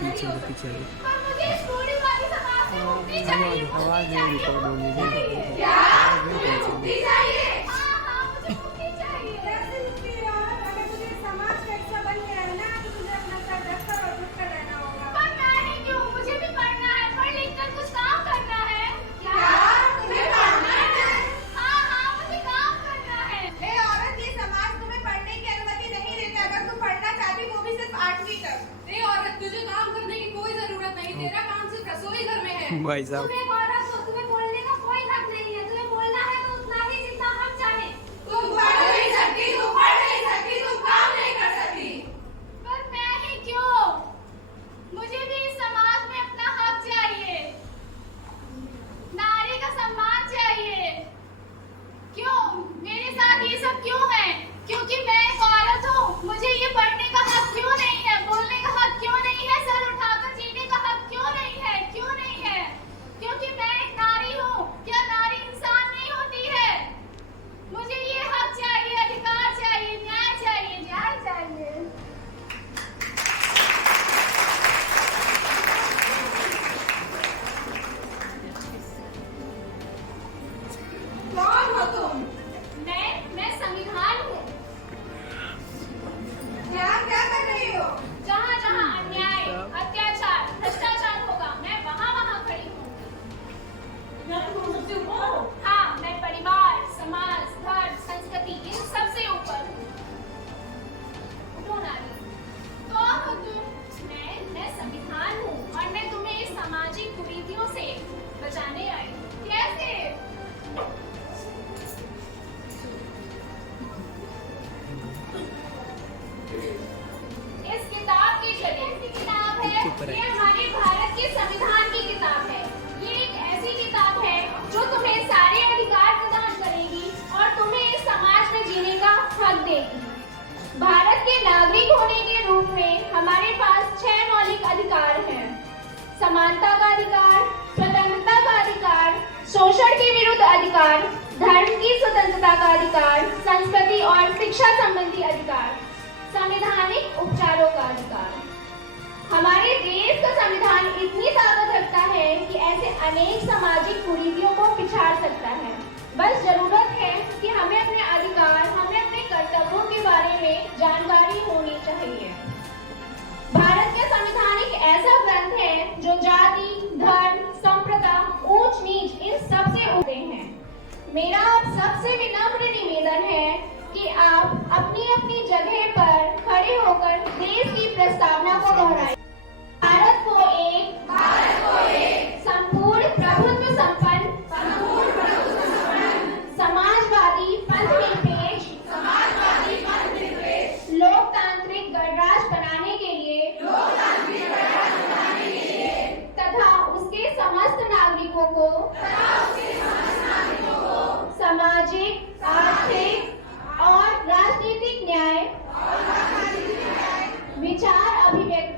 पीछे वो पीछे पर मुझे इस बूढ़ी वाली समाज से मुक्ति चाहिए, आवाज नहीं रिकॉर्ड होगी। क्या मुझे मुक्ति चाहिए? हाँ मुझे मुक्ति चाहिए। कैसे मुक्ति यार? अगर तुझे समाज का हिस्सा बन के रहना है तो तुझे अपना सर ढककर और झुककर रहना होगा। पर मैं ही क्यों? मुझे भी पढ़ना है, पढ़ लिख कर कुछ काम करना है। क्या तुम्हें पढ़ना है? हाँ मुझे काम करना है। हे औरत, ये समाज तुम्हें पढ़ने की अनुमति नहीं देता। अगर तुम पढ़ना चाहती वो भी सिर्फ 8वीं तक। ए औरत, तुझे काम करने की कोई जरूरत नहीं। तेरा काम सिर्फ रसोई घर में है। भाई साहब तुम्हें एक औरत हो, तुम्हें बोलने का कोई हक नहीं है। तुम्हें बोलना है तो उतना ही जितना हम चाहें। तुम पढ़ नहीं सकती, तुम पढ़ नहीं सकती, तुम काम नहीं कर सकती। पर मैं ही क्यों? मुझे भी इस समाज में अपना हक चाहिए, नारी का सम्मान चाहिए। क्यों मेरे साथ ये सब क्यों है? क्योंकि मैं एक औरत हूँ। मुझे ये पढ़ने का हक क्यों नहीं है? बोलने का हक क्यों नहीं है? सर उठाकर जीने का हक क्यों नहीं है? क्यों नहीं है? क्योंकि मैं एक नारी हूँ। क्या नारी इंसान नहीं होती है? मुझे ये हक चाहिए, अधिकार चाहिए, न्याय चाहिए, न्याय चाहिए। कौन हो तुम? मैं संविधान हूँ। यहाँ क्या कर रही हो? जहाँ जहाँ अन्याय, अत्याचार, भ्रष्टाचार होगा, मैं वहाँ वहाँ खड़ी हूँ। सबसे ऊपर हो। हाँ, मैं परिवार, समाज, धर्म, संस्कृति इन सबसे ऊपर हूँ। उठो नारी। कौन हो तुम? मैं संविधान हूँ और मैं तुम्हें इस सामाजिक कुरीतियों से बचाने आई हूँ। कैसे? इस किताब की जगह किताब है, ये हमारे भारत के संविधान की किताब है। ये एक ऐसी किताब है जो तुम्हें सारे अधिकार प्रदान करेगी और तुम्हें इस समाज में जीने का हक देगी। भारत के नागरिक होने के रूप में हमारे पास 6 मौलिक अधिकार हैं। समानता का अधिकार, स्वतंत्रता का अधिकार, शोषण के विरुद्ध अधिकार, धर्म की स्वतंत्रता का अधिकार, संस्कृति और शिक्षा संबंधी अधिकार, संवैधानिक उपचारों का अधिकार। हमारे देश का संविधान इतनी ताकत रखता है कि ऐसे अनेक सामाजिक कुरीतियों को पिछाड़ सकता है। बस जरूरत है कि हमें अपने अधिकार, हमें अपने कर्तव्यों के बारे में जानकारी होनी चाहिए। भारत का संविधान एक ऐसा ग्रंथ है जो जाति, धर्म, संप्रदा, ऊंच नीच इन सब से ऊपर हैं। मेरा आप सबसे विनम्र निवेदन है कि आप अपनी अपनी जगह पर खड़े होकर देश की प्रस्तावना को दोहराएं। भारत को एक संपूर्ण प्रभुत्व संपन्न समाजवादी पंथनिरपेक्ष लोकतांत्रिक गणराज्य बनाने के लिए तथा उसके समस्त नागरिकों को सामाजिक, आर्थिक और राजनीतिक न्याय, विचार अभिव्यक्ति